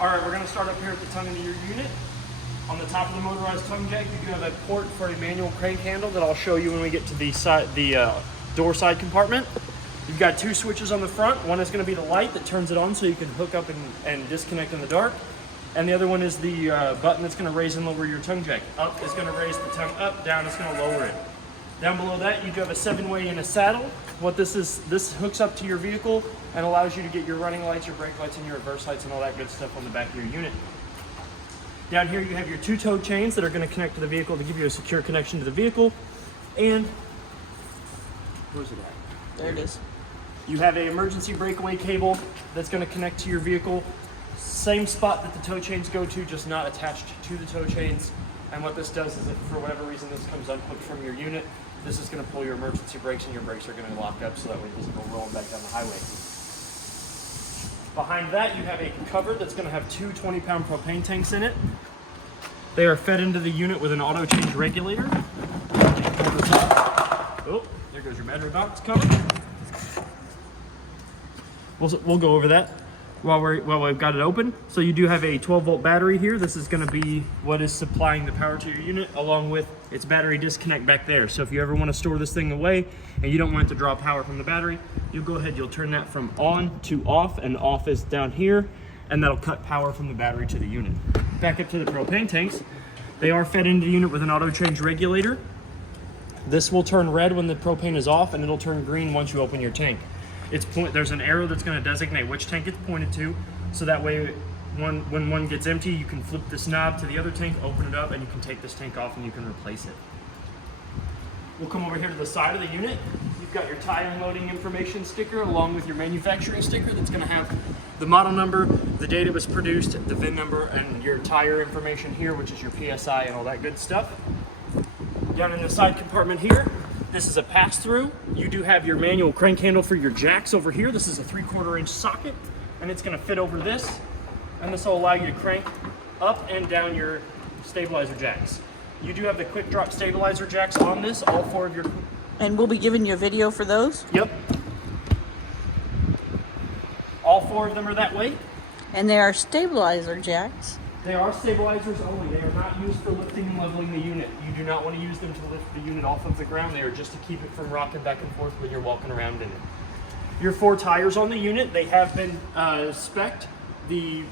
All right, we're gonna start up here at the tongue of your unit. On the top of the motorized tongue jack, you do have a port for a manual crank handle that I'll show you when we get to the side, door side compartment. You've got two switches on the front. One is gonna be the light that turns it on so you can hook up and disconnect in the dark. And the other one is the button that's gonna raise and lower your tongue jack. Up is gonna raise the tongue up, down is gonna lower it. Down below that, you do have a 7-way and a saddle. What this is, this hooks up to your vehicle and allows you to get your running lights, your brake lights, and your reverse lights and all that good stuff on the back of your unit. Down here, you have your 2 tow chains that are gonna connect to the vehicle to give you a secure connection to the vehicle. And, where's it at? There it is. You have an emergency breakaway cable that's gonna connect to your vehicle. Same spot that the tow chains go to, just not attached to the tow chains. And what this does is if for whatever reason this comes unhooked from your unit, this is gonna pull your emergency brakes and your brakes are gonna lock up so that way it doesn't go rolling back down the highway. Behind that, you have a cover that's gonna have 2 20-pound propane tanks in it. They are fed into the unit with an auto change regulator. Oh, there goes your battery box cover. We'll go over that while we've got it open. So you do have a 12-volt battery here. This is gonna be what is supplying the power to your unit, along with its battery disconnect back there. So if you ever wanna store this thing away and you don't want it to draw power from the battery, you'll go ahead, you'll turn that from on to off, and off is down here, and that'll cut power from the battery to the unit. Back up to the propane tanks. They are fed into the unit with an auto change regulator. This will turn red when the propane is off, and it'll turn green once you open your tank. There's an arrow that's going to designate which tank it's pointed to, so that way when one gets empty, you can flip this knob to the other tank, open it up, and you can take this tank off and you can replace it. We'll come over here to the side of the unit. You've got your tire loading information sticker along with your manufacturing sticker that's going to have the model number, the date it was produced, the VIN number, and your tire information here, which is your PSI and all that good stuff. Down in the side compartment here, this is a pass-through. You do have your manual crank handle for your jacks over here. This is a 3/4 inch socket, and it's gonna fit over this, and this will allow you to crank up and down your stabilizer jacks. You do have the quick drop stabilizer jacks on this, all 4 of your... And we'll be giving you a video for those? Yep. All 4 of them are that way. And they are stabilizer jacks. They are stabilizers only. They are not used for lifting and leveling the unit. You do not want to use them to lift the unit off of the ground. They are just to keep it from rocking back and forth when you're walking around in it. Your 4 tires on the unit, they have been spec'd. The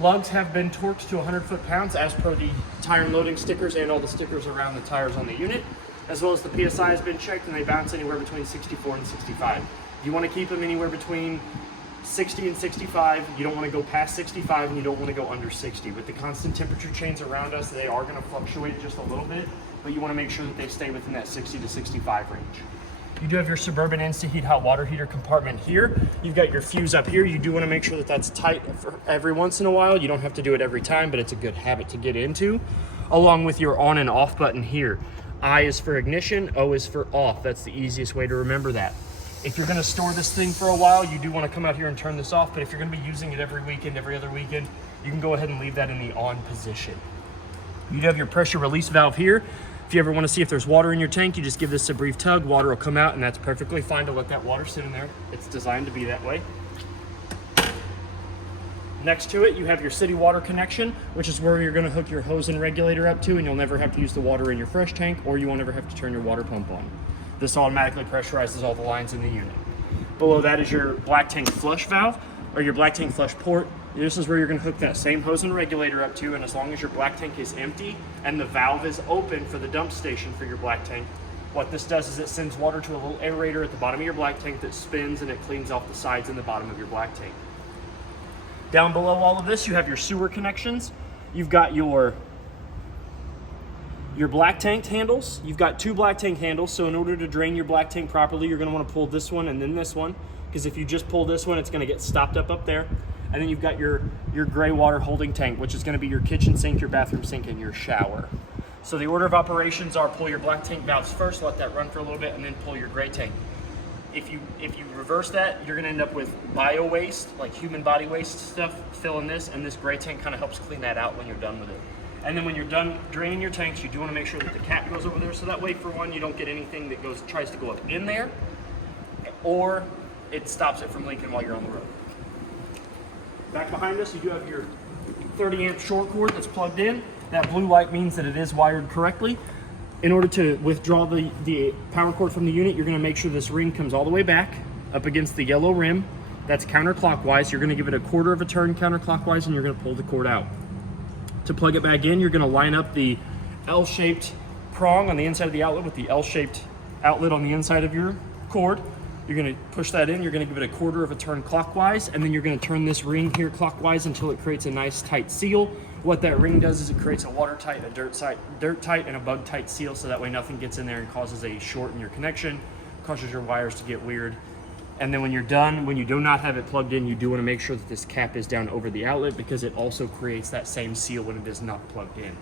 lugs have been torqued to 100 foot-pounds as per the tire and loading stickers and all the stickers around the tires on the unit, as well as the PSI has been checked, and they bounce anywhere between 64 and 65. You want to keep them anywhere between 60 and 65. You don't want to go past 65, and you don't want to go under 60. With the constant temperature change around us, they are going to fluctuate just a little bit, but you want to make sure that they stay within that 60 to 65 range. You do have your Suburban Insta-Heat hot water heater compartment here. You've got your fuse up here. You do want to make sure that that's tight for every once in a while. You don't have to do it every time, but it's a good habit to get into, along with your on and off button here. I is for ignition, O is for off. That's the easiest way to remember that. If you're gonna store this thing for a while, you do wanna come out here and turn this off, but if you're gonna be using it every weekend, every other weekend, you can go ahead and leave that in the on position. You do have your pressure release valve here. If you ever wanna see if there's water in your tank, you just give this a brief tug, water will come out, and that's perfectly fine to let that water sit in there. It's designed to be that way. Next to it, you have your city water connection, which is where you're gonna hook your hose and regulator up to, and you'll never have to use the water in your fresh tank, or you won't ever have to turn your water pump on. This automatically pressurizes all the lines in the unit. Below that is your black tank flush valve, or your black tank flush port. This is where you're gonna hook that same hose and regulator up to, and as long as your black tank is empty and the valve is open for the dump station for your black tank, what this does is it sends water to a little aerator at the bottom of your black tank that spins, and it cleans off the sides and the bottom of your black tank. Down below all of this, you have your sewer connections. You've got your black tank handles. You've got 2 black tank handles, so in order to drain your black tank properly, you're gonna wanna pull this one and then this one, because if you just pull this one, it's gonna get stopped up there. And then you've got your gray water holding tank, which is gonna be your kitchen sink, your bathroom sink, and your shower. So the order of operations are pull your black tank valves first, let that run for a little bit, and then pull your gray tank. If you reverse that, you're gonna end up with bio waste, like human body waste stuff, fill in this, and this gray tank kind of helps clean that out when you're done with it. And then when you're done draining your tanks, you do want to make sure that the cap goes over there, so that way, for one, you don't get anything that tries to go up in there, or it stops it from leaking while you're on the road. Back behind us, you do have your 30 amp short cord that's plugged in. That blue light means that it is wired correctly. In order to withdraw the power cord from the unit, you're gonna make sure this ring comes all the way back up against the yellow rim. That's counterclockwise. You're gonna give it a quarter of a turn counterclockwise, and you're gonna pull the cord out. To plug it back in, you're gonna line up the L-shaped prong on the inside of the outlet with the L-shaped outlet on the inside of your cord. You're gonna push that in, you're gonna give it a quarter of a turn clockwise, and then you're gonna turn this ring here clockwise until it creates a nice tight seal. What that ring does is it creates a watertight, a dirt tight, and a bug tight seal, so that way nothing gets in there and causes a short in your connection, causes your wires to get weird. And then when you're done, when you do not have it plugged in, you do wanna make sure that this cap is down over the outlet, because it also creates that same seal when it is not plugged in.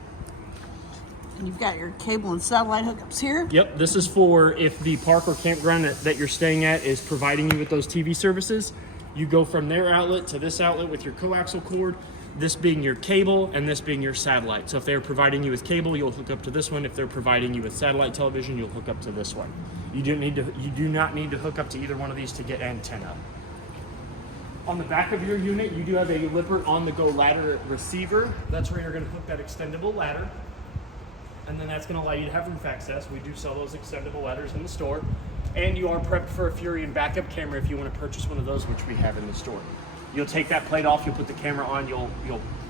And you've got your cable and satellite hookups here. Yep, this is for if the park or campground that you're staying at is providing you with those TV services. You go from their outlet to this outlet with your coaxial cord, this being your cable and this being your satellite. So if they're providing you with cable, you'll hook up to this one. If they're providing you with satellite television, you'll hook up to this one. You do not need to hook up to either one of these to get antenna. On the back of your unit, you do have a Lippert on-the-go ladder receiver. That's where you're gonna hook that extendable ladder. And then that's gonna allow you to have roof access. We do sell those extendable ladders in the store. And you are prepped for a Furion backup camera if you wanna purchase one of those, which we have in the store. You'll take that plate off, you'll put the camera on, you'll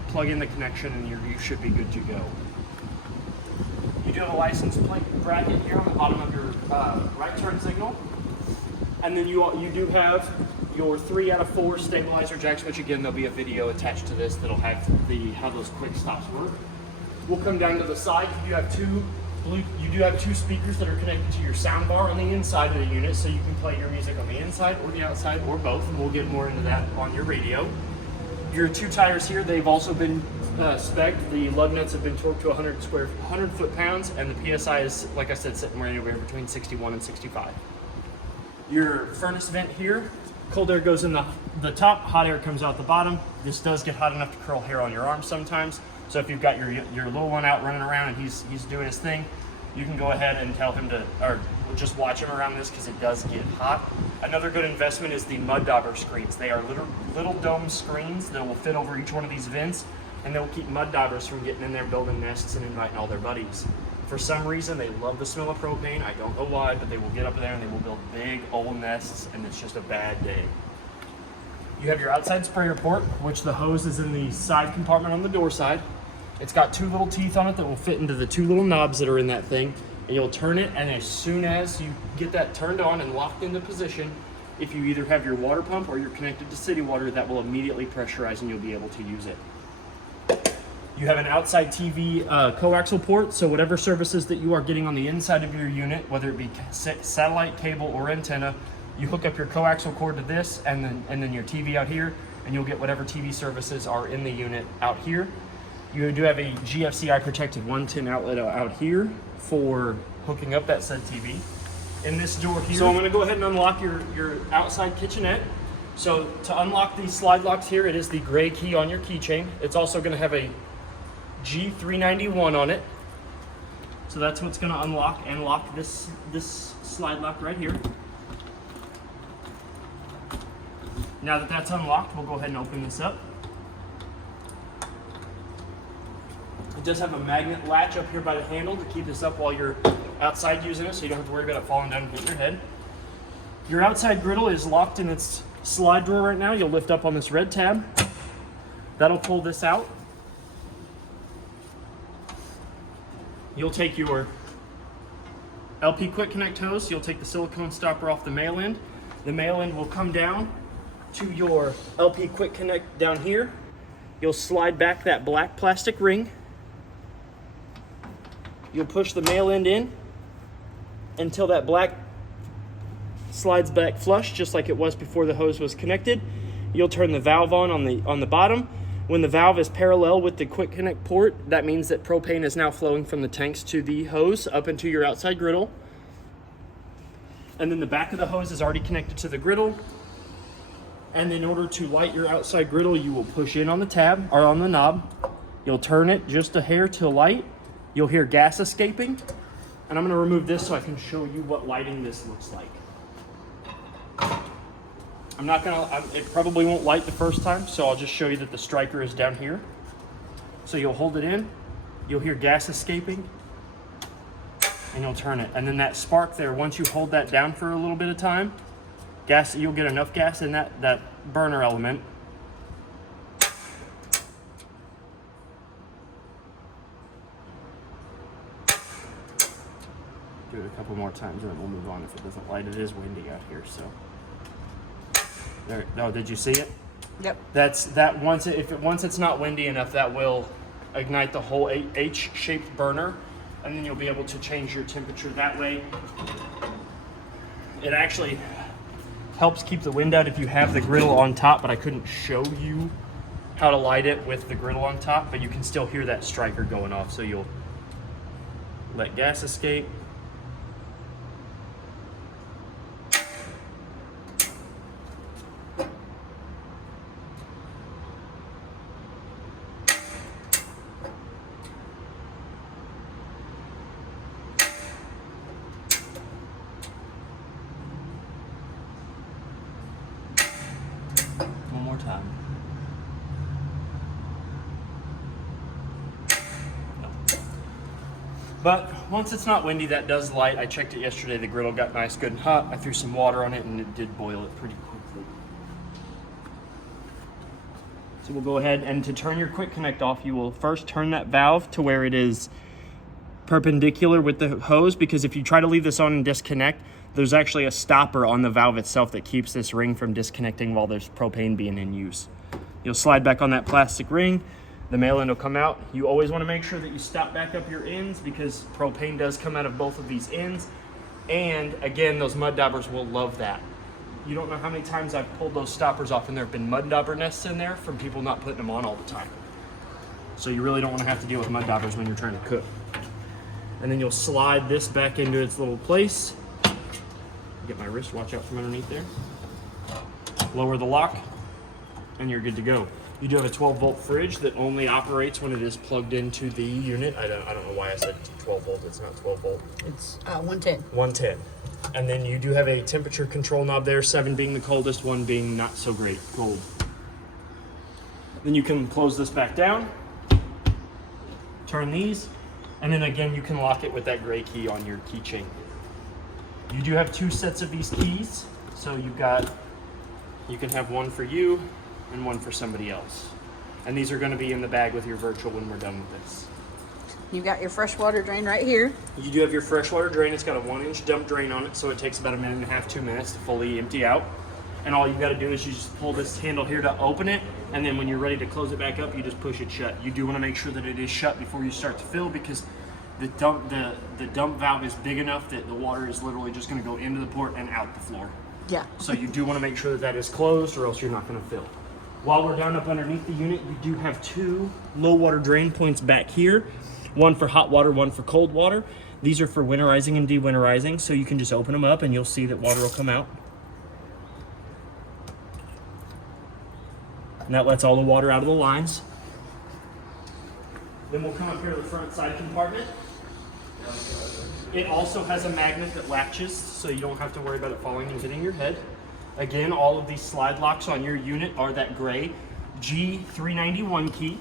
plug in the connection, and you should be good to go. You do have a license plate bracket here on the bottom of your right turn signal. And then you do have your 3 out of 4 stabilizer jacks, which again, there'll be a video attached to this that'll have how those quick stops work. We'll come down to the side. You do have two speakers that are connected to your sound bar on the inside of the unit, so you can play your music on the inside or the outside or both, and we'll get more into that on your radio. Your 2 tires here, they've also been spec'd. The lug nuts have been torqued to 100 foot-pounds, and the PSI is, like I said, sitting right anywhere between 61 and 65. Your furnace vent here, cold air goes in the top, hot air comes out the bottom. This does get hot enough to curl hair on your arms sometimes. So if you've got your little one out running around and he's doing his thing, you can go ahead and tell him to, or just watch him around this, because it does get hot. Another good investment is the mud dauber screens. They are little dome screens that will fit over each one of these vents, and they'll keep mud daubers from getting in there, building nests, and inviting all their buddies. For some reason, they love the smell of propane. I don't know why, but they will get up there and they will build big old nests, and it's just a bad day. You have your outside sprayer port, which the hose is in the side compartment on the door side. It's got 2 little teeth on it that will fit into the 2 little knobs that are in that thing. And you'll turn it, and as soon as you get that turned on and locked into position, if you either have your water pump or you're connected to city water, that will immediately pressurize and you'll be able to use it. You have an outside TV coaxial port, so whatever services that you are getting on the inside of your unit, whether it be satellite, cable, or antenna, you hook up your coaxial cord to this, and then your TV out here, and you'll get whatever TV services are in the unit out here. You do have a GFCI protected 110 outlet out here for hooking up that said TV. In this door here, so I'm gonna go ahead and unlock your outside kitchenette. So to unlock these slide locks here, it is the gray key on your keychain. It's also gonna have a G391 on it. So that's what's gonna unlock and lock this slide lock right here. Now that that's unlocked, we'll go ahead and open this up. It does have a magnet latch up here by the handle to keep this up while you're outside using it, so you don't have to worry about it falling down and hitting your head. Your outside griddle is locked in its slide drawer right now. You'll lift up on this red tab. That'll pull this out. You'll take your LP Quick Connect hose. You'll take the silicone stopper off the male end. The male end will come down to your LP Quick Connect down here. You'll slide back that black plastic ring. You'll push the male end in until that black slides back flush, just like it was before the hose was connected. You'll turn the valve on the bottom. When the valve is parallel with the quick connect port, that means that propane is now flowing from the tanks to the hose up into your outside griddle. And then the back of the hose is already connected to the griddle. And in order to light your outside griddle, you will push in on the tab or on the knob. You'll turn it just a hair to light. You'll hear gas escaping. And I'm gonna remove this so I can show you what lighting this looks like. I'm not gonna, it probably won't light the first time, so I'll just show you that the striker is down here. So you'll hold it in, you'll hear gas escaping, and you'll turn it. And then that spark there, once you hold that down for a little bit of time, you'll get enough gas in that burner element. Do it a couple more times and then we'll move on if it doesn't light. It is windy out here, so. There, no, did you see it? Yep. Once it's not windy enough, that will ignite the whole H-shaped burner, and then you'll be able to change your temperature that way. It actually helps keep the wind out if you have the griddle on top, but I couldn't show you how to light it with the griddle on top, but you can still hear that striker going off, so you'll let gas escape. One more time. No. But once it's not windy, that does light. I checked it yesterday. The griddle got nice, good and hot. I threw some water on it and it did boil it pretty quickly. So we'll go ahead, and to turn your quick connect off, you will first turn that valve to where it is perpendicular with the hose, because if you try to leave this on and disconnect, there's actually a stopper on the valve itself that keeps this ring from disconnecting while there's propane being in use. You'll slide back on that plastic ring, the male end will come out. You always want to make sure that you stop back up your ends, because propane does come out of both of these ends. And again, those mud daubers will love that. You don't know how many times I've pulled those stoppers off and there have been mud dauber nests in there from people not putting them on all the time. So you really don't want to have to deal with mud daubers when you're trying to cook. And then you'll slide this back into its little place. Get my wrist, watch out from underneath there. Lower the lock, and you're good to go. You do have a 12-volt fridge that only operates when it is plugged into the unit. I don't know why I said 12 volt, it's not 12 volt. It's 110. 110. And then you do have a temperature control knob there, 7 being the coldest, 1 being not so great cold. Then you can close this back down, turn these, and then again you can lock it with that gray key on your keychain. You do have 2 sets of these keys, so you can have one for you and one for somebody else. And these are going to be in the bag with your virtual when we're done with this. You've got your freshwater drain right here. You do have your freshwater drain. It's got a 1-inch dump drain on it, so it takes about 1.5 minutes, 2 minutes to fully empty out. And all you got to do is you just pull this handle here to open it, and then when you're ready to close it back up, you just push it shut. You do want to make sure that it is shut before you start to fill, because the dump valve is big enough that the water is literally just going to go into the port and out the floor. Yeah. So you do want to make sure that that is closed, or else you're not going to fill. While we're down up underneath the unit, you do have 2 low water drain points back here. One for hot water, one for cold water. These are for winterizing and de-winterizing, so you can just open them up and you'll see that water will come out. And that lets all the water out of the lines. Then we'll come up here to the front side compartment. It also has a magnet that latches, so you don't have to worry about it falling and hitting your head. Again, all of these slide locks on your unit are that gray G391 key.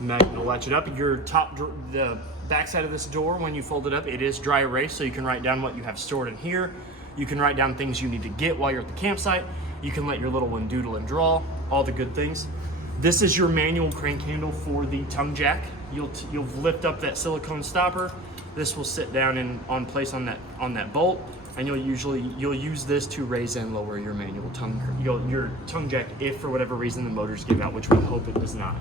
Magnet will latch it up. The back side of this door, when you fold it up, it is dry erase, so you can write down what you have stored in here. You can write down things you need to get while you're at the campsite. You can let your little one doodle and draw, all the good things. This is your manual crank handle for the tongue jack. You'll lift up that silicone stopper. This will sit down on place on that bolt, and you'll use this to raise and lower your manual your tongue jack if for whatever reason the motors give out, which we hope it does not.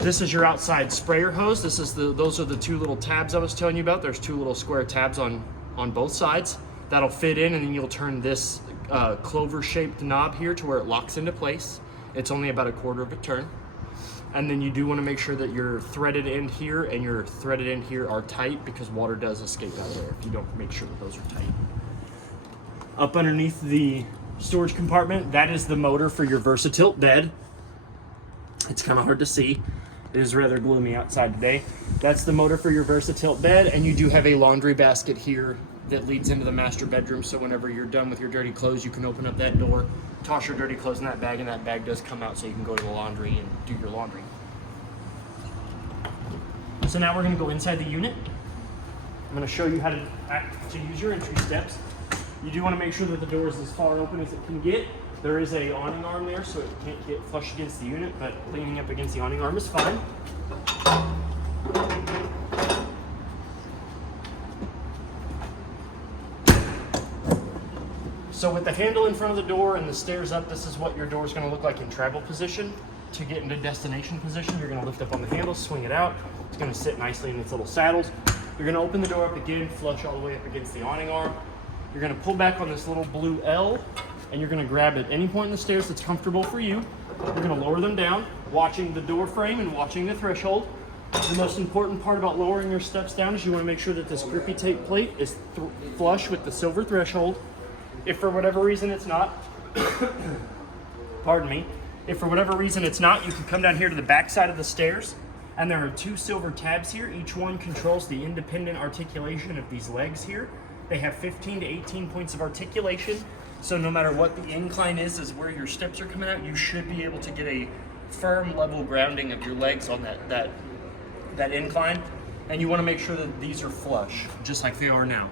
This is your outside sprayer hose. Those are the 2 little tabs I was telling you about. There's 2 little square tabs on both sides. That'll fit in, and then you'll turn this clover-shaped knob here to where it locks into place. It's only about 1/4 of a turn. And then you do want to make sure that your threaded end here and your threaded end here are tight, because water does escape out there if you don't make sure that those are tight. Up underneath the storage compartment, that is the motor for your Versatilt bed. It's kind of hard to see. It is rather gloomy outside today. That's the motor for your Versatilt bed, and you do have a laundry basket here that leads into the master bedroom, so whenever you're done with your dirty clothes, you can open up that door, toss your dirty clothes in that bag, and that bag does come out so you can go to the laundry and do your laundry. So now we're going to go inside the unit. I'm going to show you how to use your entry steps. You do want to make sure that the door is as far open as it can get. There is a awning arm there, so it can't get flush against the unit, but leaning up against the awning arm is fine. So with the handle in front of the door and the stairs up, this is what your door is going to look like in travel position. To get into destination position, you're going to lift up on the handle, swing it out. It's going to sit nicely in its little saddles. You're going to open the door up again, flush all the way up against the awning arm. You're going to pull back on this little blue L, and you're going to grab at any point in the stairs that's comfortable for you. You're going to lower them down, watching the door frame and watching the threshold. The most important part about lowering your steps down is you want to make sure that this grippy tape plate is flush with the silver threshold. If for whatever reason it's not, pardon me, if for whatever reason it's not, you can come down here to the back side of the stairs, and there are 2 silver tabs here. Each one controls the independent articulation of these legs here. They have 15 to 18 points of articulation, so no matter what the incline is where your steps are coming out, you should be able to get a firm level grounding of your legs on that incline, and you want to make sure that these are flush, just like they are now.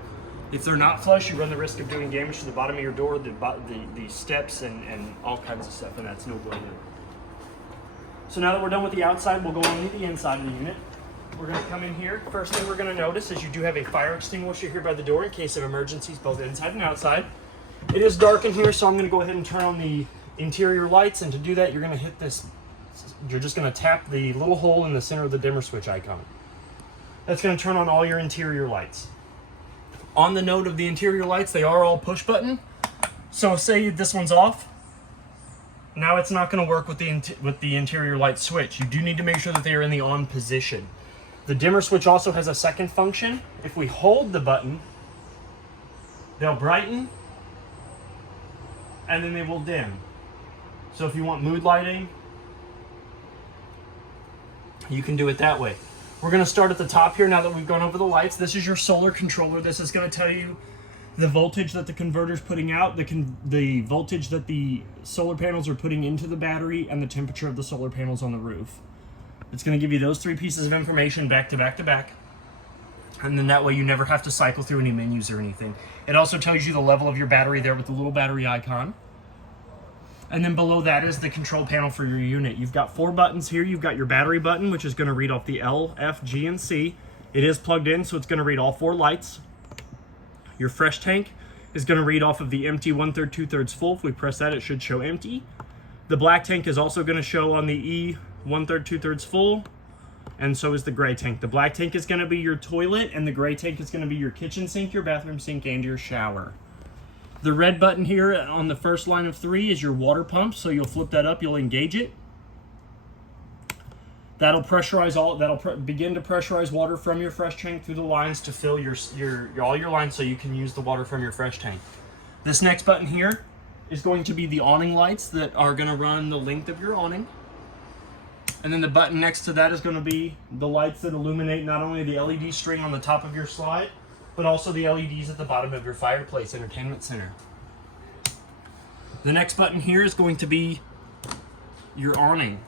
If they're not flush, you run the risk of doing damage to the bottom of your door, the steps, and all kinds of stuff, and that's no good. So now that we're done with the outside, we'll go on to the inside of the unit. We're going to come in here. First thing we're going to notice is you do have a fire extinguisher here by the door in case of emergencies, both inside and outside. It is dark in here, so I'm going to go ahead and turn on the interior lights, and to do that, you're going to hit this. You're just going to tap the little hole in the center of the dimmer switch icon. That's going to turn on all your interior lights. On the note of the interior lights, they are all push button. So say this one's off. Now it's not going to work with the interior light switch. You do need to make sure that they are in the on position. The dimmer switch also has a second function. If we hold the button, they'll brighten and then they will dim. So if you want mood lighting, you can do it that way. We're going to start at the top here now that we've gone over the lights. This is your solar controller. This is going to tell you the voltage that the converter's putting out, the voltage that the solar panels are putting into the battery, and the temperature of the solar panels on the roof. It's going to give you those 3 pieces of information back to back to back. And then that way you never have to cycle through any menus or anything. It also tells you the level of your battery there with the little battery icon. And then below that is the control panel for your unit. You've got 4 buttons here. You've got your battery button, which is going to read off the L, F, G, and C. It is plugged in, so it's going to read all 4 lights. Your fresh tank is going to read off of the empty 1/3, 2/3 full. If we press that, it should show empty. The black tank is also going to show on the E 1/3, 2/3 full, and so is the gray tank. The black tank is going to be your toilet, and the gray tank is going to be your kitchen sink, your bathroom sink, and your shower. The red button here on the first line of 3 is your water pump, so you'll flip that up, you'll engage it. That'll pressurize begin to pressurize water from your fresh tank through the lines to fill all your lines so you can use the water from your fresh tank. This next button here is going to be the awning lights that are going to run the length of your awning. And then the button next to that is going to be the lights that illuminate not only the LED string on the top of your slide, but also the LEDs at the bottom of your fireplace entertainment center. The next button here is going to be your awning.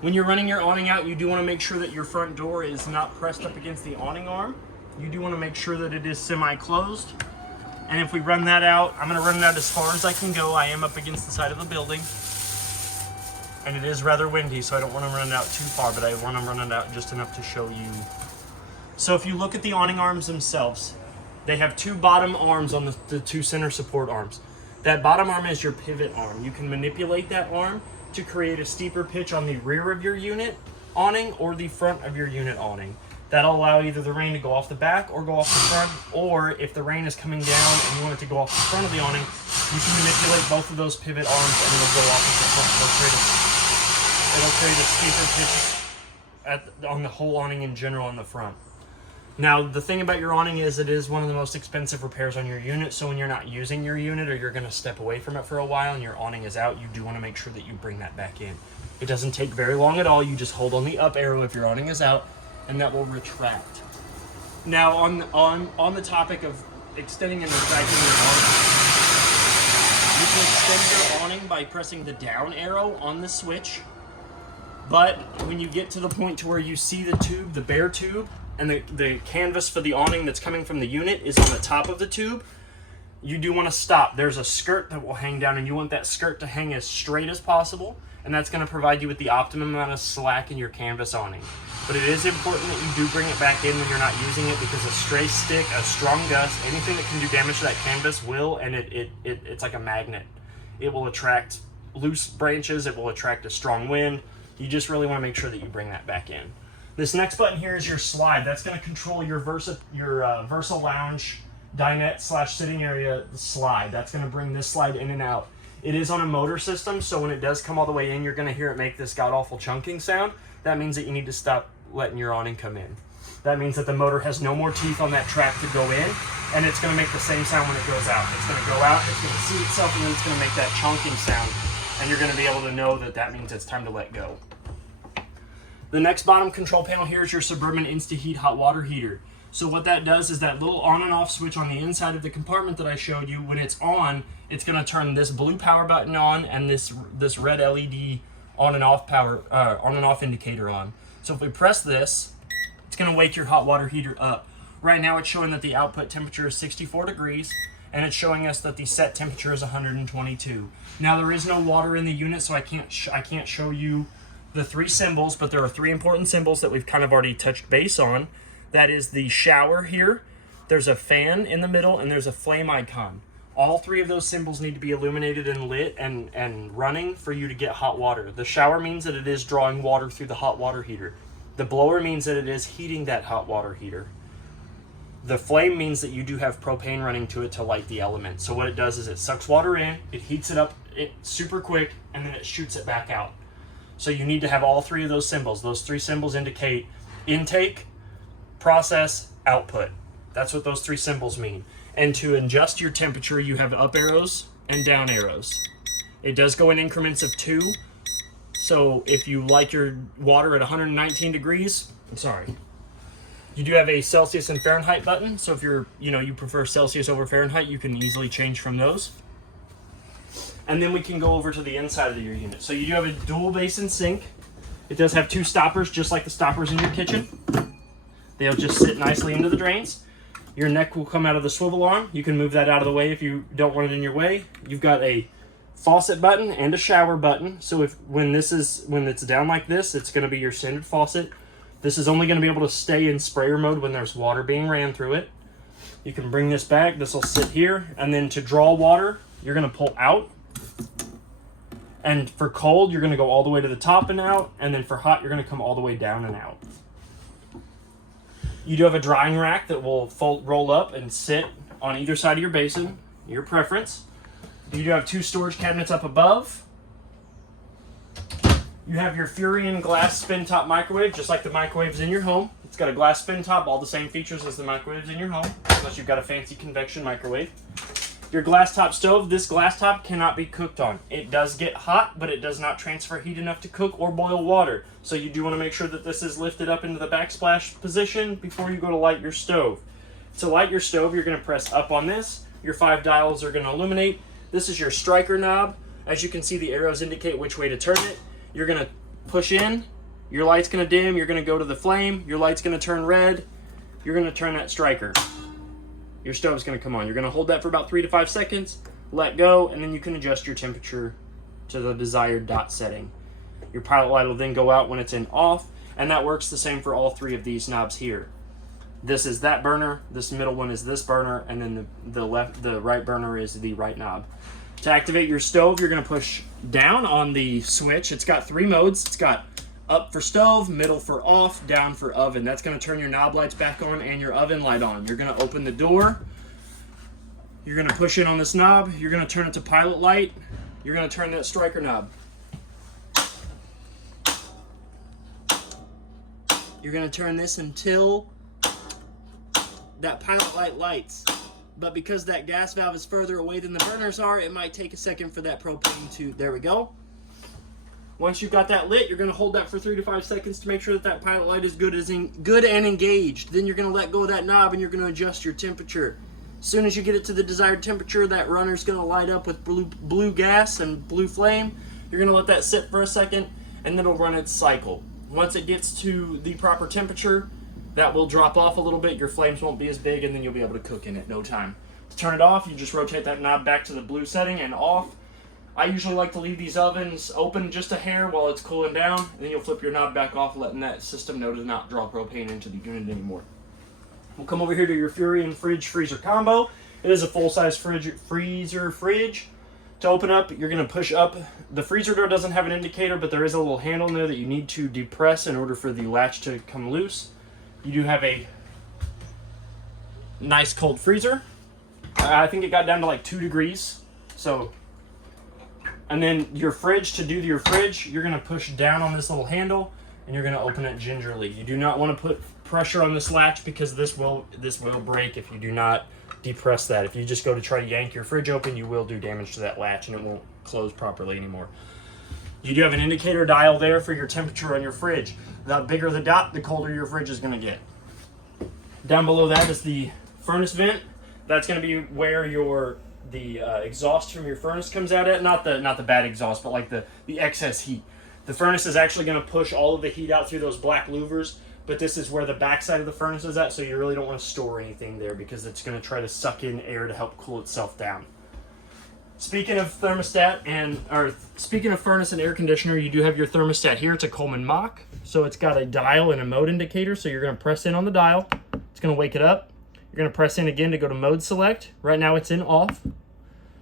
When you're running your awning out, you do want to make sure that your front door is not pressed up against the awning arm. You do want to make sure that it is semi-closed. And if we run that out, I'm going to run it out as far as I can go. I am up against the side of the building. And it is rather windy, so I don't want to run it out too far, but I want to run it out just enough to show you. So if you look at the awning arms themselves, they have 2 bottom arms on the 2 center support arms. That bottom arm is your pivot arm. You can manipulate that arm to create a steeper pitch on the rear of your unit awning or the front of your unit awning. That'll allow either the rain to go off the back or go off the front, or if the rain is coming down and you want it to go off the front of the awning, you can manipulate both of those pivot arms and it'll go off of the front. It'll create a steeper pitch on the whole awning in general in the front. Now, the thing about your awning is it is one of the most expensive repairs on your unit, so when you're not using your unit or you're going to step away from it for a while and your awning is out, you do want to make sure that you bring that back in. It doesn't take very long at all. You just hold on the up arrow if your awning is out, and that will retract. Now, on the topic of extending and retracting your awning, you can extend your awning by pressing the down arrow on the switch. But when you get to the point to where you see the tube, the bare tube, and the canvas for the awning that's coming from the unit is on the top of the tube, you do want to stop. There's a skirt that will hang down, and you want that skirt to hang as straight as possible, and that's going to provide you with the optimum amount of slack in your canvas awning. But it is important that you do bring it back in when you're not using it, because a stray stick, a strong gust, anything that can do damage to that canvas will, and it's like a magnet. It will attract loose branches, it will attract a strong wind. You just really want to make sure that you bring that back in. This next button here is your slide. That's going to control your Versa Lounge dinette / sitting area slide. That's going to bring this slide in and out. It is on a motor system, so when it does come all the way in, you're going to hear it make this god-awful chunking sound. That means that you need to stop letting your awning come in. That means that the motor has no more teeth on that track to go in, and it's going to make the same sound when it goes out. It's going to go out, it's going to seat itself, and then it's going to make that chunking sound. And you're going to be able to know that that means it's time to let go. The next bottom control panel here is your Suburban InstaHeat hot water heater. So what that does is that little on and off switch on the inside of the compartment that I showed you, when it's on, it's going to turn this blue power button on and this red LED on and off indicator on. So if we press this, it's going to wake your hot water heater up. Right now it's showing that the output temperature is 64 degrees. And it's showing us that the set temperature is 122. Now there is no water in the unit, so I can't show you the 3 symbols, but there are 3 important symbols that we've kind of already touched base on. That is the shower here, there's a fan in the middle, and there's a flame icon. All 3 of those symbols need to be illuminated and lit and running for you to get hot water. The shower means that it is drawing water through the hot water heater. The blower means that it is heating that hot water heater. The flame means that you do have propane running to it to light the element. So what it does is it sucks water in, it heats it up super quick, and then it shoots it back out. So you need to have all 3 of those symbols. Those 3 symbols indicate intake, process, output. That's what those 3 symbols mean. And to adjust your temperature, you have up arrows and down arrows. It does go in increments of 2. So if you like your water at 119 degrees, you do have a Celsius and Fahrenheit button, so if you prefer Celsius over Fahrenheit, you can easily change from those. And then we can go over to the inside of your unit. So you do have a dual basin sink. It does have 2 stoppers, just like the stoppers in your kitchen. They'll just sit nicely into the drains. Your neck will come out of the swivel arm. You can move that out of the way if you don't want it in your way. You've got a faucet button and a shower button. So when it's down like this, it's going to be your standard faucet. This is only going to be able to stay in sprayer mode when there's water being ran through it. You can bring this back. This will sit here. And then to draw water, you're going to pull out. And for cold, you're going to go all the way to the top and out. And then for hot, you're going to come all the way down and out. You do have a drying rack that will roll up and sit on either side of your basin, your preference. You do have 2 storage cabinets up above. You have your Furion glass spin top microwave, just like the microwaves in your home. It's got a glass spin top, all the same features as the microwaves in your home, unless you've got a fancy convection microwave. Your glass top stove, this glass top cannot be cooked on. It does get hot, but it does not transfer heat enough to cook or boil water. So you do want to make sure that this is lifted up into the backsplash position before you go to light your stove. To light your stove, you're going to press up on this. Your 5 dials are going to illuminate. This is your striker knob. As you can see, the arrows indicate which way to turn it. You're going to push in, your light's going to dim, you're going to go to the flame, your light's going to turn red, you're going to turn that striker. Your stove's going to come on. You're going to hold that for about 3 to 5 seconds, let go, and then you can adjust your temperature to the desired dot setting. Your pilot light will then go out when it's in off, and that works the same for all 3 of these knobs here. This is that burner, this middle one is this burner, and then the right burner is the right knob. To activate your stove, you're going to push down on the switch. It's got 3 modes. It's got up for stove, middle for off, down for oven. That's going to turn your knob lights back on and your oven light on. You're going to open the door. You're going to push in on this knob. You're going to turn it to pilot light. You're going to turn that striker knob. You're going to turn this until that pilot light lights. But because that gas valve is further away than the burners are, it might take a second for that propane to, there we go. Once you've got that lit, you're going to hold that for 3 to 5 seconds to make sure that that pilot light is good and engaged. Then you're going to let go of that knob and you're going to adjust your temperature. As soon as you get it to the desired temperature, that runner's going to light up with blue gas and blue flame. You're going to let that sit for a second, and then it'll run its cycle. Once it gets to the proper temperature, that will drop off a little bit. Your flames won't be as big, and then you'll be able to cook in it no time. To turn it off, you just rotate that knob back to the blue setting and off. I usually like to leave these ovens open just a hair while it's cooling down, and then you'll flip your knob back off, letting that system know to not draw propane into the unit anymore. We'll come over here to your Furion fridge-freezer combo. It is a full-size fridge. To open up, you're going to push up. The freezer door doesn't have an indicator, but there is a little handle in there that you need to depress in order for the latch to come loose. You do have a nice cold freezer. I think it got down to like 2 degrees. And then your fridge, to do your fridge, you're going to push down on this little handle, and you're going to open it gingerly. You do not want to put pressure on this latch because this will break if you do not depress that. If you just go to try to yank your fridge open, you will do damage to that latch and it won't close properly anymore. You do have an indicator dial there for your temperature on your fridge. The bigger the dot, the colder your fridge is going to get. Down below that is the furnace vent. That's going to be where the exhaust from your furnace comes out at. Not the bad exhaust, but like the excess heat. The furnace is actually going to push all of the heat out through those black louvers, but this is where the backside of the furnace is at, so you really don't want to store anything there because it's going to try to suck in air to help cool itself down. Speaking of furnace and air conditioner, you do have your thermostat here. It's a Coleman Mach, so it's got a dial and a mode indicator, so you're going to press in on the dial. It's going to wake it up. You're going to press in again to go to mode select. Right now it's in off.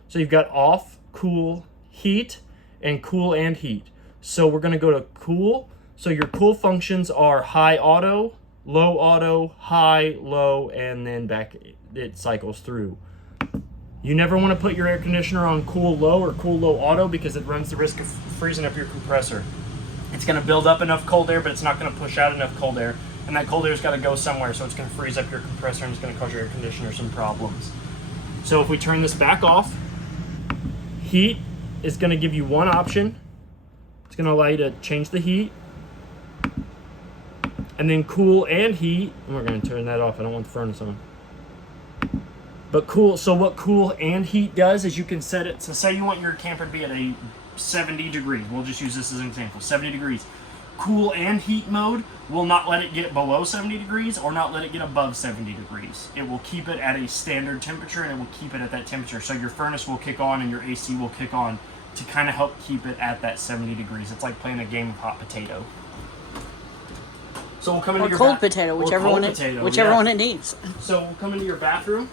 So you've got off, cool, heat, and cool and heat. So we're going to go to cool. So your cool functions are high auto, high, low, and then back it cycles through. You never want to put your air conditioner on cool low or cool low auto because it runs the risk of freezing up your compressor. It's going to build up enough cold air, but it's not going to push out enough cold air. And that cold air's got to go somewhere, so it's going to freeze up your compressor and it's going to cause your air conditioner some problems. So if we turn this back off, heat is going to give you one option. It's going to allow you to change the heat. And then cool and heat, and we're going to turn that off. I don't want the furnace on. But cool, so what cool and heat does is you can set it, so say you want your camper to be at a 70 degrees. We'll just use this as an example, 70 degrees. Cool and heat mode will not let it get below 70 degrees or not let it get above 70 degrees. It will keep it at a standard temperature and it will keep it at that temperature. So your furnace will kick on and your AC will kick on to kind of help keep it at that 70 degrees. It's like playing a game of hot potato. So we'll come into your cold potato, whichever one it needs. So we'll come into your bathroom.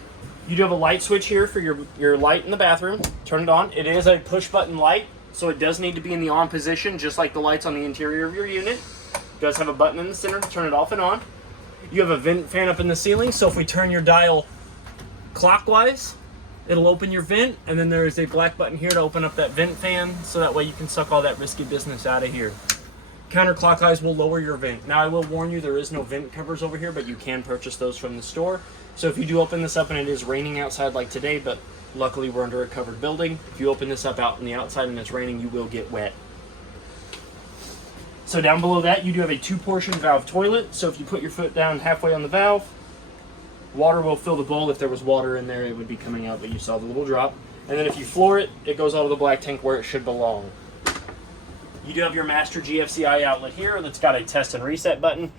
You do have a light switch here for your light in the bathroom. Turn it on. It is a push button light, so it does need to be in the on position, just like the lights on the interior of your unit. It does have a button in the center to turn it off and on. You have a vent fan up in the ceiling, so if we turn your dial clockwise, it'll open your vent, and then there is a black button here to open up that vent fan, so that way you can suck all that risky business out of here. Counterclockwise will lower your vent. Now I will warn you, there is no vent covers over here, but you can purchase those from the store. So if you do open this up and it is raining outside like today, but luckily we're under a covered building, if you open this up out in the outside and it's raining, you will get wet. So down below that, you do have a 2-portion valve toilet. So if you put your foot down halfway on the valve, water will fill the bowl. If there was water in there, it would be coming out, but you saw the little drop. And then if you floor it, it goes out of the black tank where it should belong. You do have your master GFCI outlet here that's got a test and reset button.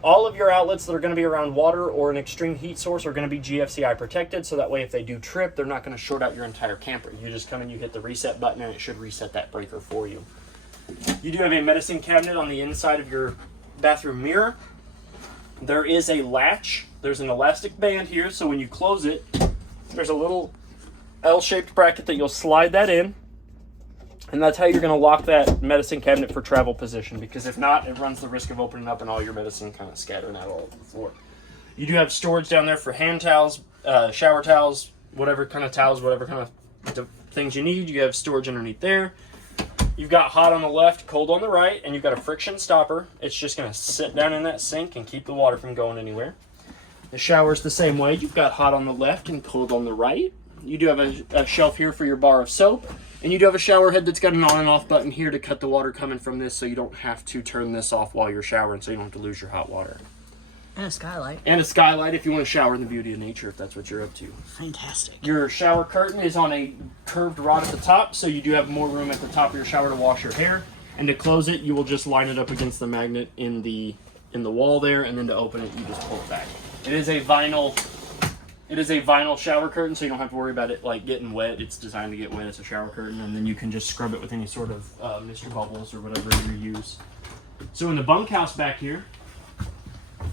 All of your outlets that are going to be around water or an extreme heat source are going to be GFCI protected, so that way if they do trip, they're not going to short out your entire camper. You just come in, you hit the reset button, and it should reset that breaker for you. You do have a medicine cabinet on the inside of your bathroom mirror. There is a latch. There's an elastic band here, so when you close it, there's a little L-shaped bracket that you'll slide that in. And that's how you're going to lock that medicine cabinet for travel position, because if not, it runs the risk of opening up and all your medicine kind of scattering out all over the floor. You do have storage down there for hand towels, shower towels, whatever kind of towels, whatever kind of things you need. You have storage underneath there. You've got hot on the left, cold on the right, and you've got a friction stopper. It's just going to sit down in that sink and keep the water from going anywhere. The shower's the same way. You've got hot on the left and cold on the right. You do have a shelf here for your bar of soap. And you do have a shower head that's got an on and off button here to cut the water coming from this so you don't have to turn this off while you're showering so you don't have to lose your hot water. And a skylight. And a skylight if you want to shower in the beauty of nature, if that's what you're up to. Fantastic. Your shower curtain is on a curved rod at the top, so you do have more room at the top of your shower to wash your hair. And to close it, you will just line it up against the magnet in the wall there, and then to open it, you just pull it back. It is a vinyl shower curtain, so you don't have to worry about it like getting wet. It's designed to get wet. It's a shower curtain, and then you can just scrub it with any sort of Mr. Bubbles or whatever you use. So in the bunkhouse back here,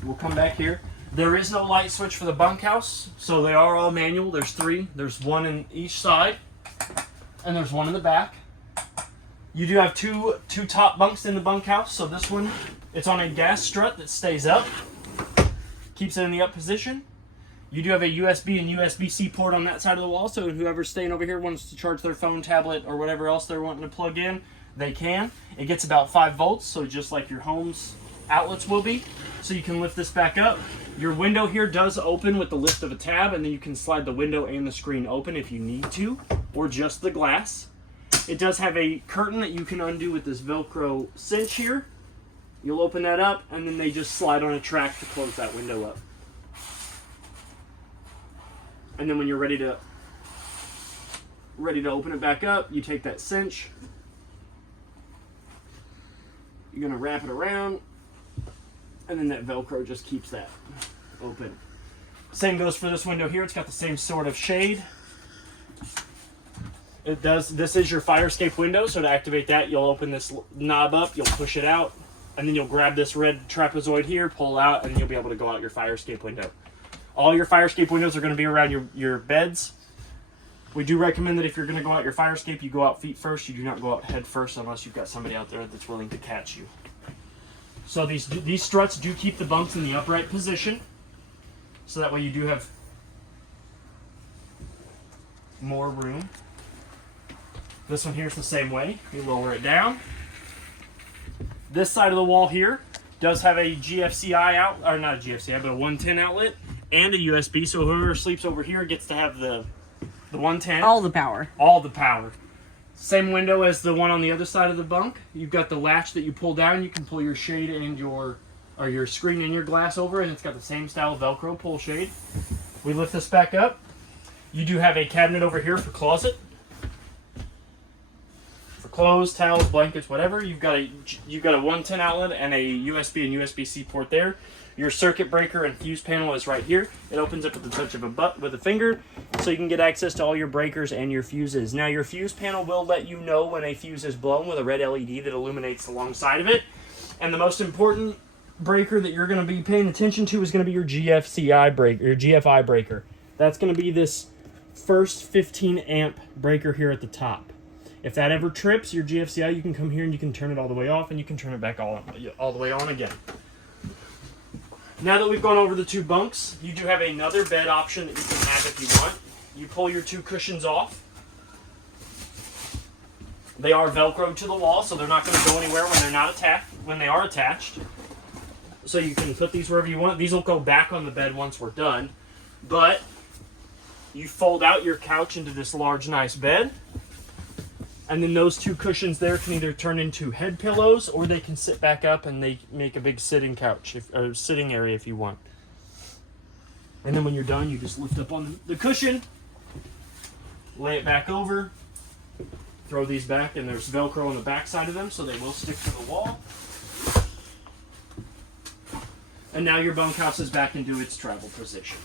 we'll come back here. There is no light switch for the bunkhouse, so they are all manual. There's 3. There's 1 in each side, and there's 1 in the back. You do have two top bunks in the bunkhouse, so this one, it's on a gas strut that stays up, keeps it in the up position. You do have a USB and USB-C port on that side of the wall, so whoever's staying over here wants to charge their phone, tablet, or whatever else they're wanting to plug in, they can. It gets about 5 volts, so just like your home's outlets will be. So you can lift this back up. Your window here does open with the lift of a tab, and then you can slide the window and the screen open if you need to, or just the glass. It does have a curtain that you can undo with this Velcro cinch here. You'll open that up, and then they just slide on a track to close that window up. And then when you're ready to open it back up, you take that cinch. You're going to wrap it around, and then that Velcro just keeps that open. Same goes for this window here. It's got the same sort of shade. It does. This is your fire escape window, so to activate that, you'll open this knob up, you'll push it out, and then you'll grab this red trapezoid here, pull out, and then you'll be able to go out your fire escape window. All your fire escape windows are going to be around your beds. We do recommend that if you're going to go out your fire escape, you go out feet first. You do not go out head first unless you've got somebody out there that's willing to catch you. So these struts do keep the bunks in the upright position, so that way you do have more room. This one here is the same way. You lower it down. This side of the wall here does have a GFCI out, or not a GFCI, but a 110 outlet and a USB. So whoever sleeps over here gets to have the 110. All the power. All the power. Same window as the one on the other side of the bunk. You've got the latch that you pull down. You can pull your shade and your screen and your glass over, and it's got the same style of Velcro pull shade. We lift this back up. You do have a cabinet over here for closet. For clothes, towels, blankets, whatever. You've got a 110 outlet and a USB and USB-C port there. Your circuit breaker and fuse panel is right here. It opens up with the touch of with a finger, so you can get access to all your breakers and your fuses. Now your fuse panel will let you know when a fuse is blown with a red LED that illuminates alongside of it. And the most important breaker that you're going to be paying attention to is going to be your GFCI breaker, your GFI breaker. That's going to be this first 15 amp breaker here at the top. If that ever trips your GFCI, you can come here and you can turn it all the way off, and you can turn it back all the way on again. Now that we've gone over the 2 bunks, you do have another bed option that you can have if you want. You pull your 2 cushions off. They are Velcroed to the wall, so they're not going to go anywhere when they are attached. So you can put these wherever you want. These will go back on the bed once we're done. But you fold out your couch into this large, nice bed. And then those 2 cushions there can either turn into head pillows, or they can sit back up and they make a big sitting couch, or sitting area if you want. And then when you're done, you just lift up on the cushion, lay it back over, throw these back, and there's Velcro on the back side of them, so they will stick to the wall. And now your bunkhouse is back into its travel position.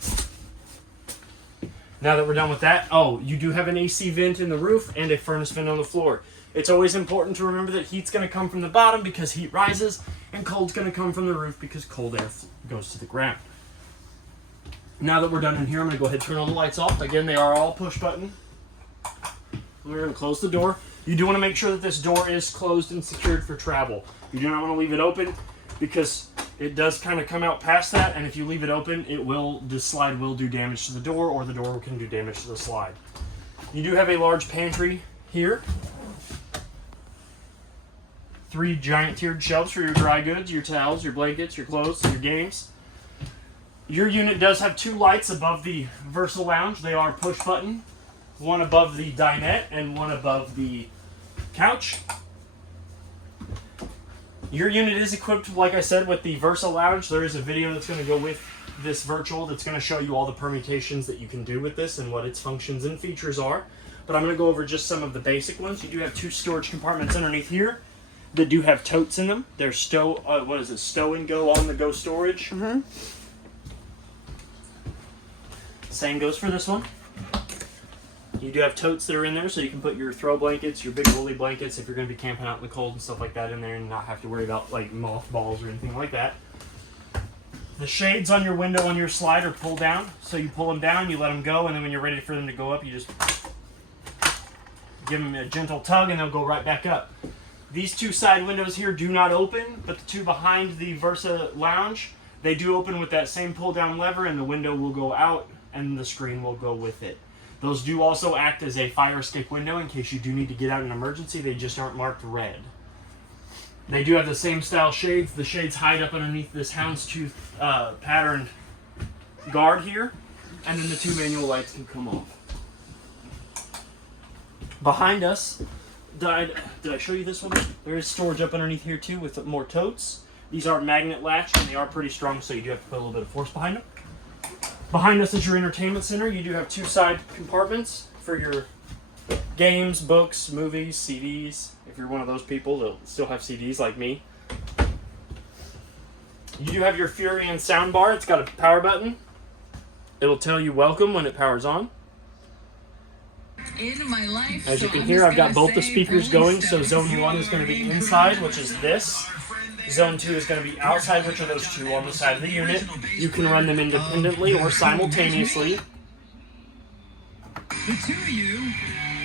Now that we're done with that, you do have an AC vent in the roof and a furnace vent on the floor. It's always important to remember that heat's going to come from the bottom because heat rises, and cold's going to come from the roof because cold air goes to the ground. Now that we're done in here, I'm going to go ahead and turn all the lights off. Again, they are all push button. We're going to close the door. You do want to make sure that this door is closed and secured for travel. You do not want to leave it open because it does kind of come out past that, and if you leave it open, this slide will do damage to the door, or the door can do damage to the slide. You do have a large pantry here. 3 giant tiered shelves for your dry goods, your towels, your blankets, your clothes, your games. Your unit does have 2 lights above the Versa Lounge. They are push button. one above the dinette and one above the couch. Your unit is equipped, like I said, with the Versa Lounge. There is a video that's going to go with this virtual that's going to show you all the permutations that you can do with this and what its functions and features are. But I'm going to go over just some of the basic ones. You do have 2 storage compartments underneath here that do have totes in them. They're stow and go on the go storage. Same goes for this one. You do have totes that are in there, so you can put your throw blankets, your big woolly blankets, if you're going to be camping out in the cold and stuff like that in there, and not have to worry about like mothballs or anything like that. The shades on your window on your slide are pulled down, so you pull them down, you let them go, and then when you're ready for them to go up, you just give them a gentle tug, and they'll go right back up. These 2 side windows here do not open, but the 2 behind the Versa Lounge, they do open with that same pull-down lever, and the window will go out, and the screen will go with it. Those do also act as a fire escape window in case you do need to get out in an emergency. They just aren't marked red. They do have the same style shades. The shades hide up underneath this houndstooth patterned guard here, and then the 2 manual lights can come off. Behind us, did I show you this one? There is storage up underneath here too with more totes. These are magnet latch and they are pretty strong, so you do have to put a little bit of force behind them. Behind us is your entertainment center. You do have 2 side compartments for your games, books, movies, CDs. If you're one of those people that'll still have CDs like me. You do have your Furion sound bar. It's got a power button. It'll tell you welcome when it powers on. In my life, as you can hear, I've got both the speakers going. So zone 1 is going to be inside, which is this. Zone 2 is going to be outside, which are those 2 on the side of the unit. You can run them independently or simultaneously. The 2 of you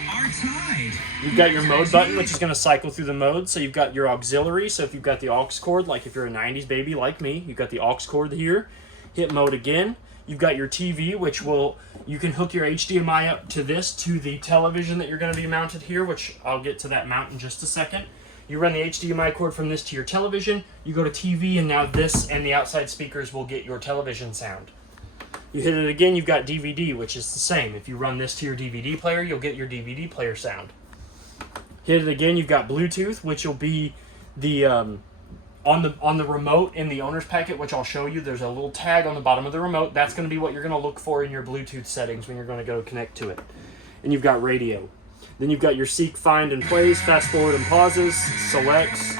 are tied. You've got your mode button, which is going to cycle through the modes. So you've got your auxiliary. So if you've got the aux cord, like if you're a 90s baby like me, you've got the aux cord here. Hit mode again. You've got your TV, which you can hook your HDMI up to the television that you're going to be mounted here, which I'll get to that mount in just a second. You run the HDMI cord from this to your television, you go to TV, and now this and the outside speakers will get your television sound. You hit it again, you've got DVD, which is the same. If you run this to your DVD player, you'll get your DVD player sound. Hit it again, you've got Bluetooth, which will be the on the remote in the owner's packet, which I'll show you. There's a little tag on the bottom of the remote. That's going to be what you're going to look for in your Bluetooth settings when you're going to go connect to it. And you've got radio. Then you've got your seek, find, and plays, fast forward and pauses, selects,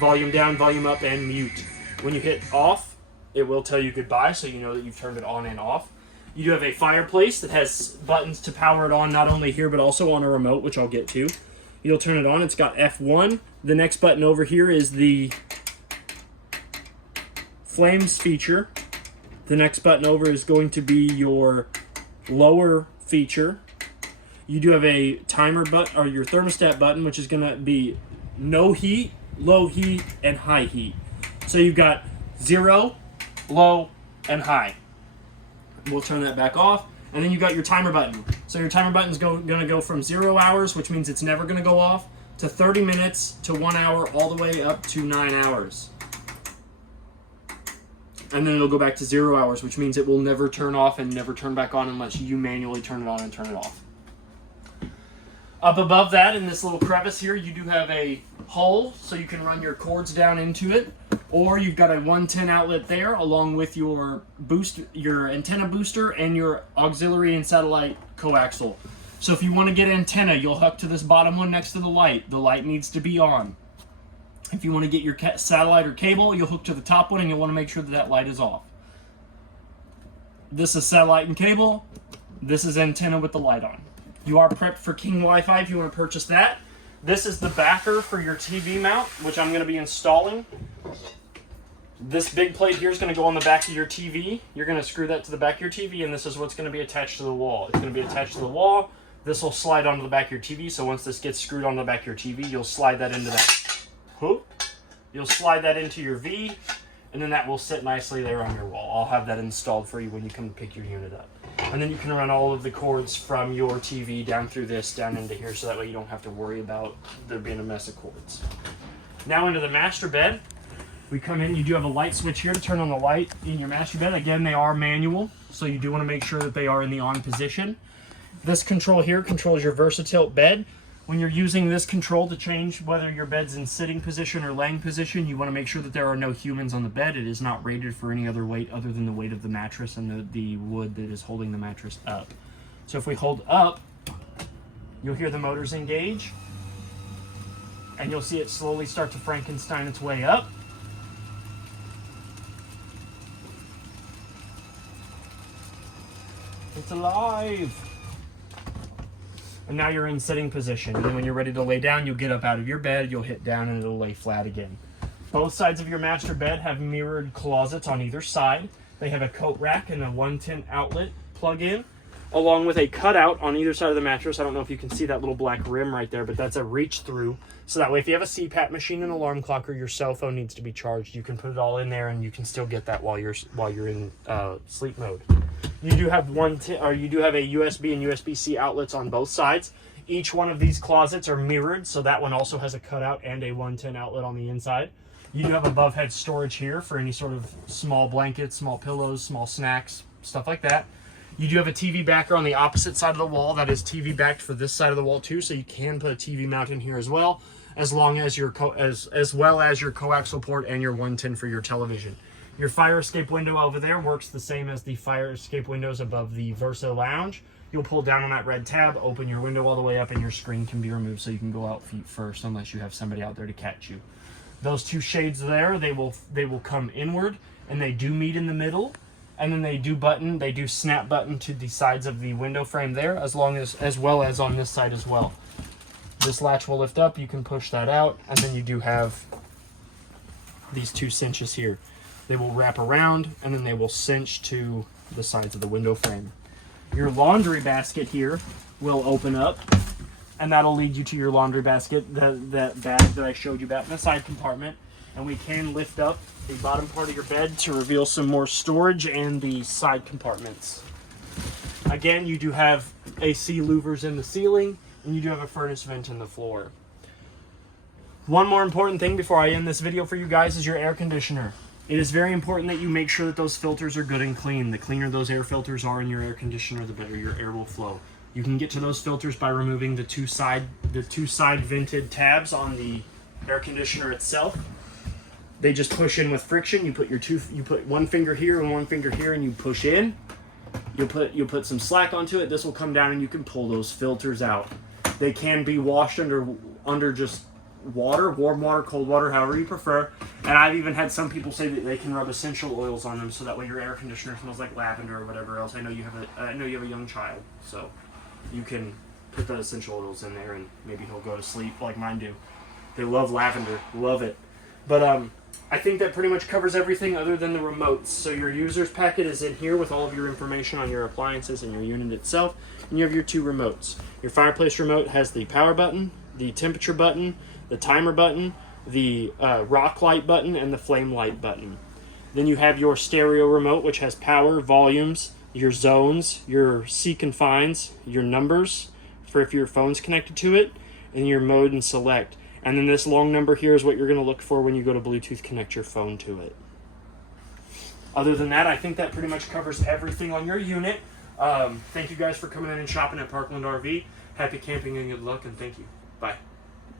volume down, volume up, and mute. When you hit off, it will tell you goodbye, so you know that you've turned it on and off. You do have a fireplace that has buttons to power it on, not only here, but also on a remote, which I'll get to. You'll turn it on. It's got F1. The next button over here is the flames feature. The next button over is going to be your lower feature. You do have a timer button, or your thermostat button, which is going to be no heat, low heat, and high heat. So you've got 0, low, and high. We'll turn that back off. And then you've got your timer button. So your timer button is going to go from 0 hours, which means it's never going to go off, to 30 minutes, to 1 hour, all the way up to 9 hours. And then it'll go back to 0 hours, which means it will never turn off and never turn back on unless you manually turn it on and turn it off. Up above that, in this little crevice here, you do have a hole, so you can run your cords down into it. Or you've got a 110 outlet there, along with your antenna booster and your auxiliary and satellite coaxial. So if you want to get antenna, you'll hook to this bottom one next to the light. The light needs to be on. If you want to get your satellite or cable, you'll hook to the top one, and you'll want to make sure that that light is off. This is satellite and cable. This is antenna with the light on. You are prepped for King Wi-Fi if you want to purchase that. This is the backer for your TV mount, which I'm going to be installing. This big plate here is going to go on the back of your TV. You're going to screw that to the back of your TV, and this is what's going to be attached to the wall. It's going to be attached to the wall. This will slide onto the back of your TV, so once this gets screwed onto the back of your TV, you'll slide that into that hook. You'll slide that into your V, and then that will sit nicely there on your wall. I'll have that installed for you when you come pick your unit up. And then you can run all of the cords from your TV down through this, down into here, so that way you don't have to worry about there being a mess of cords. Now into the master bed. We come in, you do have a light switch here to turn on the light in your master bed. Again, they are manual, so you do want to make sure that they are in the on position. This control here controls your VersaTilt bed. When you're using this control to change whether your bed's in sitting position or laying position, you want to make sure that there are no humans on the bed. It is not rated for any other weight other than the weight of the mattress and the wood that is holding the mattress up. So if we hold up, you'll hear the motors engage, and you'll see it slowly start to Frankenstein its way up. It's alive! And now you're in sitting position. And then when you're ready to lay down, you'll get up out of your bed, you'll hit down, and it'll lay flat again. Both sides of your master bed have mirrored closets on either side. They have a coat rack and a 110 outlet plug-in, along with a cutout on either side of the mattress. I don't know if you can see that little black rim right there, but that's a reach through. So that way, if you have a CPAP machine, an alarm clock, or your cell phone needs to be charged, you can put it all in there, and you can still get that while you're in sleep mode. You do have a USB and USB-C outlets on both sides. Each one of these closets are mirrored, so that one also has a cutout and a 110 outlet on the inside. You do have above head storage here for any sort of small blankets, small pillows, small snacks, stuff like that. You do have a TV backer on the opposite side of the wall that is TV backed for this side of the wall too, so you can put a TV mount in here as well, as well as your coaxial port and your 110 for your television. Your fire escape window over there works the same as the fire escape windows above the Versa Lounge. You'll pull down on that red tab, open your window all the way up, and your screen can be removed so you can go out feet first unless you have somebody out there to catch you. Those two shades there, they will come inward, and they do meet in the middle, and then they do snap button to the sides of the window frame there, as well as on this side as well. This latch will lift up, you can push that out, and then you do have these two cinches here. They will wrap around, and then they will cinch to the sides of the window frame. Your laundry basket here will open up, and that'll lead you to your laundry basket, that bag that I showed you about in the side compartment. And we can lift up the bottom part of your bed to reveal some more storage and the side compartments. Again, you do have AC louvers in the ceiling, and you do have a furnace vent in the floor. One more important thing before I end this video for you guys is your air conditioner. It is very important that you make sure that those filters are good and clean. The cleaner those air filters are in your air conditioner, the better your air will flow. You can get to those filters by removing the two side vented tabs on the air conditioner itself. They just push in with friction. You put one finger here and one finger here, and you push in. You'll put some slack onto it. This will come down, and you can pull those filters out. They can be washed under just water, warm water, cold water, however you prefer. And I've even had some people say that they can rub essential oils on them, so that way your air conditioner smells like lavender or whatever else. I know you have a young child, so you can put the essential oils in there, and maybe he'll go to sleep like mine do. They love lavender, love it. But I think that pretty much covers everything other than the remotes. So your user's packet is in here with all of your information on your appliances and your unit itself, and you have your two remotes. Your fireplace remote has the power button, the temperature button, the timer button, the rock light button, and the flame light button. Then you have your stereo remote, which has power, volumes, your zones, your seek and finds, your numbers for if your phone's connected to it, and your mode and select. And then this long number here is what you're going to look for when you go to Bluetooth connect your phone to it. Other than that, I think that pretty much covers everything on your unit. Thank you guys for coming in and shopping at Parkland RV. Happy camping and good luck, and thank you. Bye.